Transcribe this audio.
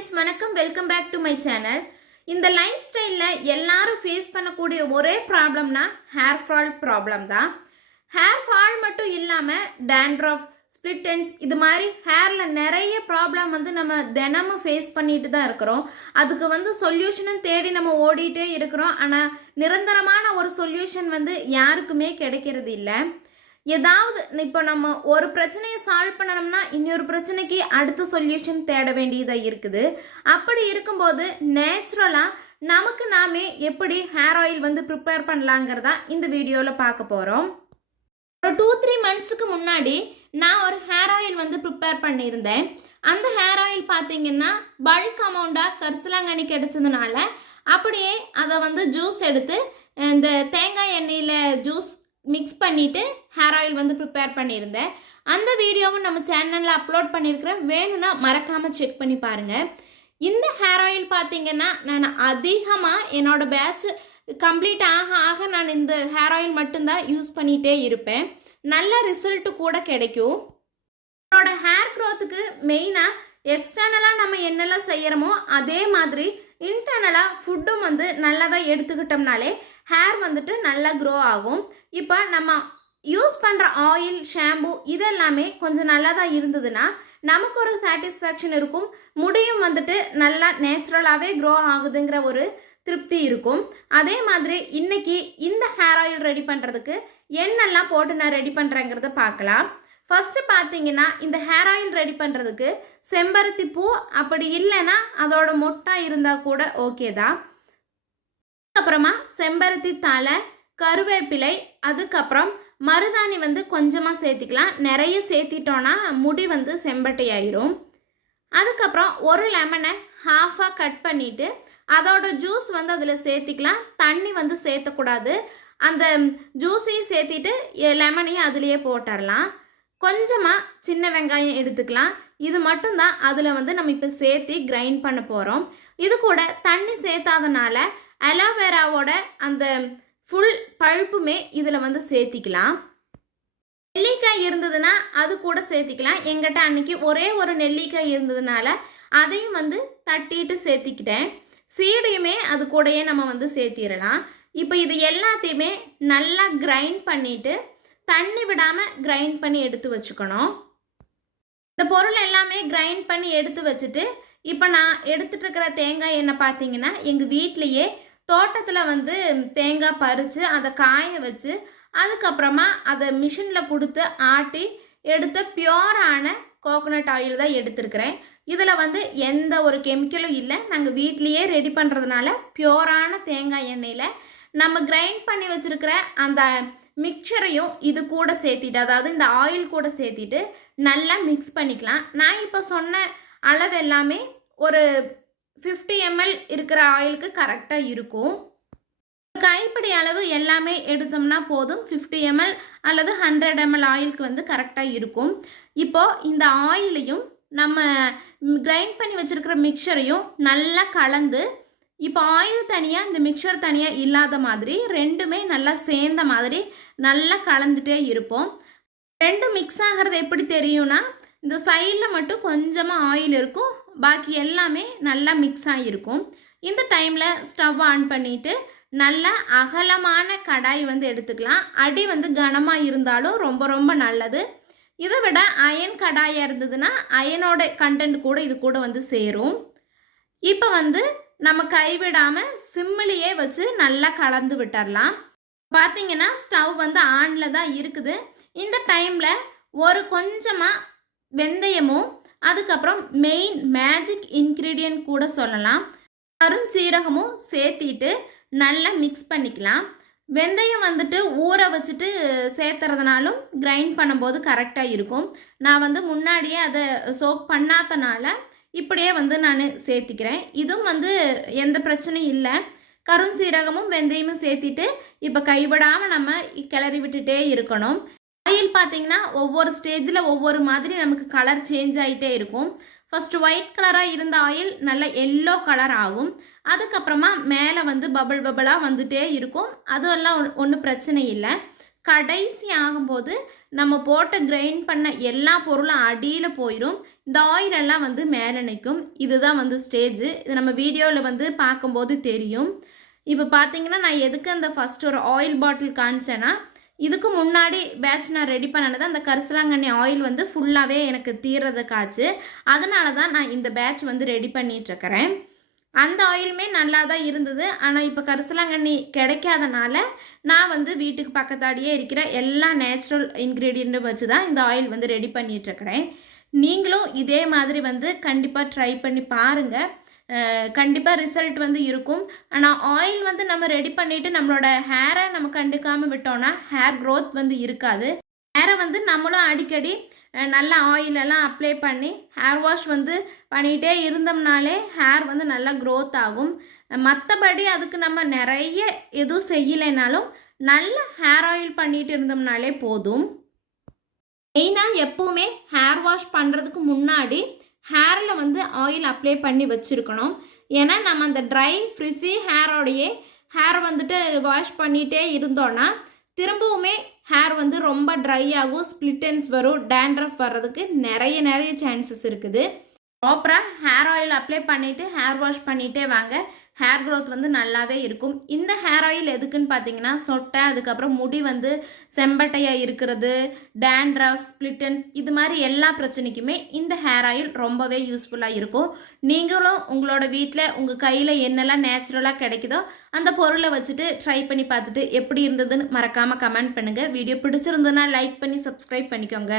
Guys வணக்கம். Welcome back to my channel இந்த life ஸ்டைலில் எல்லாரும் ஃபேஸ் பண்ணக்கூடிய ஒரே ப்ராப்ளம்னா ஹேர் ஃபால் ப்ராப்ளம் தான். ஹேர் ஃபால் மட்டும் இல்லாமல் டேண்ட்ரஃப் ஸ்ப்ளிட்டன்ஸ் இது மாதிரி ஹேரில் நிறைய ப்ராப்ளம் வந்து நம்ம தினமும் ஃபேஸ் பண்ணிட்டு தான் இருக்கிறோம். அதுக்கு வந்து சொல்யூஷனும் தேடி நம்ம ஓடிட்டே இருக்கிறோம். ஆனால் நிரந்தரமான ஒரு சொல்யூஷன் வந்து யாருக்குமே கிடைக்கிறது இல்லை. ஏதாவது இப்போ நம்ம ஒரு பிரச்சனையை சால்வ் பண்ணணும்னா இன்னொரு பிரச்சனைக்கு அடுத்த சொல்யூஷன் தேட வேண்டியதாக இருக்குது. அப்படி இருக்கும்போது நேச்சுரலாக நமக்கு நாமே எப்படி ஹேர் ஆயில் வந்து ப்ரிப்பேர் பண்ணலாங்கிறதா இந்த வீடியோவில் பார்க்க போகிறோம் ஒரு டூ த்ரீ மந்த்ஸுக்கு முன்னாடி நான் ஒரு ஹேர் ஆயில் வந்து ப்ரிப்பேர் பண்ணியிருந்தேன். அந்த ஹேர் ஆயில் பார்த்தீங்கன்னா பல்க் அமௌண்ட்டாக கரிசலாங்கண்ணி கிடைச்சதுனால அப்படியே அதை வந்து ஜூஸ் எடுத்து இந்த தேங்காய் எண்ணெயில் ஜூஸ் மிக்ஸ் பண்ணிவிட்டு ஹேர் ஆயில் வந்து ப்ரிப்பேர் பண்ணியிருந்தேன். அந்த வீடியோவும் நம்ம சேனலில் அப்லோட் பண்ணியிருக்கிறேன் வேணும்னா மறக்காமல் செக் பண்ணி பாருங்கள் இந்த ஹேர் ஆயில் பார்த்தீங்கன்னா நான் அதிகமாக என்னோட பேட்ச் கம்ப்ளீட் ஆக ஆக நான் இந்த ஹேர் ஆயில் மட்டும்தான் யூஸ் பண்ணிகிட்டே இருப்பேன். நல்ல ரிசல்ட்டு கூட கிடைக்கும். என்னோட ஹேர் க்ரோத்துக்கு மெயினாக எக்ஸ்டர்னலாக நம்ம என்னெல்லாம் செய்கிறோமோ அதே மாதிரி இன்டர்னலாக ஃபுட்டும் வந்து நல்லதாக எடுத்துக்கிட்டோம்னாலே ஹேர் வந்துட்டு நல்லா க்ரோ ஆகும். இப்போ நம்ம யூஸ் பண்ணுற ஆயில் ஷாம்பு இதெல்லாமே கொஞ்சம் நல்லா தான் இருந்ததுன்னா நமக்கு ஒரு சாட்டிஸ்ஃபேக்ஷன் இருக்கும். முடியும் வந்துட்டு நல்லா நேச்சுரலாகவே க்ரோ ஆகுதுங்கிற ஒரு திருப்தி இருக்கும். அதே மாதிரி இன்றைக்கி இந்த ஹேர் ஆயில் ரெடி பண்ணுறதுக்கு என்னெல்லாம் போட்டு நான் ரெடி பண்ணுறேங்கிறத பார்க்கலாம். ஃபஸ்ட்டு பார்த்தீங்கன்னா இந்த ஹேர் ஆயில் ரெடி பண்ணுறதுக்கு செம்பருத்தி பூ அப்படி இல்லைன்னா அதோட மொட்டாக இருந்தால் கூட ஓகே தான். அதுக்கப்புறமா செம்பருத்தி தலை கருவேப்பிலை அதுக்கப்புறம் மருதாணி வந்து கொஞ்சமாக சேர்த்திக்கலாம். நிறைய சேர்த்திட்டோன்னா முடி வந்து செம்பட்டை ஆயிரும் அதுக்கப்புறம் ஒரு லெமனை ஹாஃபாக கட் பண்ணிவிட்டு அதோட ஜூஸ் வந்து அதில் சேர்த்திக்கலாம். தண்ணி வந்து சேர்த்தக்கூடாது. அந்த ஜூஸையும் சேர்த்திட்டு லெமனையும் அதுலேயே போட்டுடலாம். கொஞ்சமாக சின்ன வெங்காயம் எடுத்துக்கலாம். இது மட்டும்தான் அதில் வந்து நம்ம இப்போ சேர்த்து கிரைண்ட் பண்ண போகிறோம் இது கூட தண்ணி சேர்த்தாதனால அலோவேராவோட அந்த ஃபுல் பழுப்புமே இதில் வந்து சேர்த்திக்கலாம். நெல்லிக்காய் இருந்ததுன்னா அது கூட சேர்த்திக்கலாம். எங்கிட்ட அன்னைக்கு ஒரே ஒரு நெல்லிக்காய் இருந்ததுனால அதையும் வந்து தட்டிட்டு சேர்த்திக்கிட்டேன். சீடையுமே அது கூடயே நம்ம வந்து சேர்த்திடலாம். இப்போ இது எல்லாத்தையுமே நல்லா கிரைண்ட் பண்ணிவிட்டு தண்ணி விடாமல் கிரைண்ட் பண்ணி எடுத்து வச்சுக்கணும். இந்த பொருள் எல்லாமே கிரைண்ட் பண்ணி எடுத்து வச்சுட்டு இப்போ நான் எடுத்துகிட்டு இருக்கிற தேங்காய் எண்ணெய் பார்த்தீங்கன்னா எங்கள் வீட்லேயே தோட்டத்தில் வந்து தேங்காய் பறித்து அதை காய வச்சு அதுக்கப்புறமா அதை மிஷினில் கொடுத்து ஆட்டி எடுத்த பியோரான கோகோனட் ஆயில் தான் எடுத்திருக்கிறேன். இதில் வந்து எந்த ஒரு கெமிக்கலும் இல்லை. நாங்கள் வீட்லேயே ரெடி பண்ணுறதுனால பியோரான தேங்காய் எண்ணெயில் நம்ம கிரைண்ட் பண்ணி வச்சுருக்கிற அந்த மிக்சரையும் இது கூட சேர்த்திட்டு அதாவது இந்த ஆயில் கூட சேர்த்திட்டு நல்லா மிக்ஸ் பண்ணிக்கலாம். நான் இப்போ சொன்ன அளவு எல்லாமே ஒரு ஃபிஃப்டி எம்எல் இருக்கிற ஆயிலுக்கு கரெக்டாக இருக்கும். கைப்பிடி அளவு எல்லாமே எடுத்தோம்னா போதும். ஃபிஃப்டி எம்எல் அல்லது ஹண்ட்ரட் எம்எல் ஆயிலுக்கு வந்து கரெக்டாக இருக்கும். இப்போது இந்த ஆயிலையும் நம்ம கிரைண்ட் பண்ணி வச்சுருக்கிற மிக்சரையும் நல்லா கலந்து இப்போ ஆயில் தனியாக இந்த மிக்சர் தனியாக இல்லாத மாதிரி ரெண்டுமே நல்லா சேர்ந்த மாதிரி நல்லா கலந்துகிட்டே இருப்போம். ரெண்டும் மிக்ஸ் ஆகிறது எப்படி தெரியும்னா இந்த சைடில் மட்டும் கொஞ்சமாக ஆயில் இருக்கும். பாக்கி எல்லாமே நல்லா மிக்ஸ் ஆகிருக்கும் இந்த டைமில் ஸ்டவ் ஆன் பண்ணிவிட்டு நல்ல அகலமான கடாய் வந்து எடுத்துக்கலாம். அடி வந்து கனமாக இருந்தாலும் ரொம்ப ரொம்ப நல்லது. இதை விட அயன் கடாயாக இருந்ததுன்னா அயனோட கண்டென்ட் கூட இது கூட வந்து சேரும். இப்போ வந்து நம்ம கைவிடாமல் சிம்மிலேயே வச்சு நல்லா கலந்து விட்டுறலாம். பார்த்தீங்கன்னா ஸ்டவ் வந்து ஆனில் தான் இருக்குது. இந்த டைமில் ஒரு கொஞ்சமாக வெந்தயமும் அதுக்கப்புறம் மெயின் மேஜிக் இன்க்ரீடியன்ட் கூட சொல்லலாம். கருஞ்சீரகமும் சேர்த்திட்டு நல்லா மிக்ஸ் பண்ணிக்கலாம். வெந்தயம் வந்துட்டு ஊற வச்சுட்டு சேர்த்துறதுனாலும் கிரைண்ட் பண்ணும்போது கரெக்டாக இருக்கும். நான் வந்து முன்னாடியே அதை சோக் பண்ணாதனால இப்படியே வந்து நான் சேர்த்திக்கிறேன். இதுவும் வந்து எந்த பிரச்சனையும் இல்லை. கருஞ்சீரகமும் வெந்தயமும் சேர்த்திட்டு இப்போ கைவிடாமல் நம்ம கிளறி விட்டுட்டே இருக்கணும். ஆயில் பார்த்தீங்கன்னா ஒவ்வொரு ஸ்டேஜில் ஒவ்வொரு மாதிரி நமக்கு கலர் சேஞ்ச் ஆகிட்டே இருக்கும். ஃபஸ்ட்டு ஒயிட் கலராக இருந்த ஆயில் நல்ல எல்லோ கலர் ஆகும். அதுக்கப்புறமா மேலே வந்து பபிள் பபிளாக வந்துட்டே இருக்கும். அதுவெல்லாம் ஒன்றும் பிரச்சனை இல்லை. கடைசி ஆகும்போது நம்ம போட்ட கிரைண்ட் பண்ண எல்லா பொருளும் அடியில் போயிடும் இந்த ஆயிலெல்லாம் வந்து மேலே நிற்கும் இதுதான் வந்து ஸ்டேஜு இது நம்ம வீடியோவில் வந்து பார்க்கும்போது தெரியும். இப்போ பார்த்தீங்கன்னா நான் எதுக்கு அந்த ஃபஸ்ட் ஒரு ஆயில் பாட்டில் காமிச்சேன்னா இதுக்கு முன்னாடி பேட்ச் நான் ரெடி பண்ணனது அந்த கரிசலாங்கண்ணி ஆயில் வந்து ஃபுல்லாகவே எனக்கு தீர்றதுக்காச்சு அதனால தான் நான் இந்த பேட்ச் வந்து ரெடி பண்ணிகிட்ருக்கிறேன் அந்த ஆயிலுமே நல்லா தான் இருந்தது. ஆனால் இப்போ கரிசலாங்கண்ணி கிடைக்காதனால நான் வந்து வீட்டுக்கு பக்கத்தாடியே இருக்கிற எல்லா நேச்சுரல் இன்க்ரீடியண்ட்டும் வச்சு தான் இந்த ஆயில் வந்து ரெடி பண்ணிகிட்ருக்கிறேன் நீங்களும் இதே மாதிரி வந்து கண்டிப்பாக ட்ரை பண்ணி பாருங்கள் கண்டிப்பாக ரிசல்ட் வந்து இருக்கும். ஆனால் ஆயில் வந்து நம்ம ரெடி பண்ணிவிட்டு நம்மளோட ஹேரை நம்ம கண்டுக்காமல் விட்டோம்னா ஹேர் க்ரோத் வந்து இருக்காது. ஹேரை வந்து நம்மளும் அடிக்கடி நல்ல ஆயிலெல்லாம் அப்ளை பண்ணி ஹேர் வாஷ் வந்து பண்ணிகிட்டே இருந்தோம்னாலே ஹேர் வந்து நல்லா க்ரோத் ஆகும். மற்றபடி அதுக்கு நம்ம நிறைய எதுவும் செய்யலைனாலும் நல்ல ஹேர் ஆயில் பண்ணிட்டு இருந்தோம்னாலே போதும். மெயினாக எப்போவுமே ஹேர் வாஷ் பண்ணுறதுக்கு முன்னாடி ஹேரில் வந்து ஆயில் அப்ளை பண்ணி வச்சுருக்கணும். ஏன்னா நம்ம அந்த ட்ரை ஃப்ரிஸி ஹேரோடையே ஹேர் வந்துட்டு வாஷ் பண்ணிகிட்டே இருந்தோன்னா திரும்பவுமே ஹேர் வந்து ரொம்ப ட்ரை ஆகும் ஸ்ப்ளிட்டன்ஸ் வரும் டேண்ட்ரஃப் வர்றதுக்கு நிறைய நிறைய சான்சஸ் இருக்குது. ப்ராப்பராக ஹேர் ஆயில் அப்ளை பண்ணிவிட்டு ஹேர் வாஷ் பண்ணிகிட்டே வாங்க. ஹேர் க்ரோத் வந்து நல்லாவே இருக்கும். இந்த ஹேர் ஆயில் எதுக்குன்னு பார்த்தீங்கன்னா சொட்டை அதுக்கப்புறம் முடி வந்து செம்பட்டையாக இருக்கிறது டேண்ட்ரஃப் ஸ்பிளிட்டன்ஸ் இது மாதிரி எல்லா பிரச்சனைக்குமே இந்த ஹேர் ஆயில் ரொம்பவே யூஸ்ஃபுல்லாக இருக்கும். நீங்களும் உங்களோட வீட்டில் உங்கள் கையில் என்னெல்லாம் நேச்சுரலாக கிடைக்குதோ அந்த பொருளை வச்சுட்டு ட்ரை பண்ணி பார்த்துட்டு எப்படி இருந்ததுன்னு மறக்காமல் கமெண்ட் பண்ணுங்கள் வீடியோ பிடிச்சிருந்ததுன்னா லைக் பண்ணி சப்ஸ்கிரைப் பண்ணிக்கோங்க.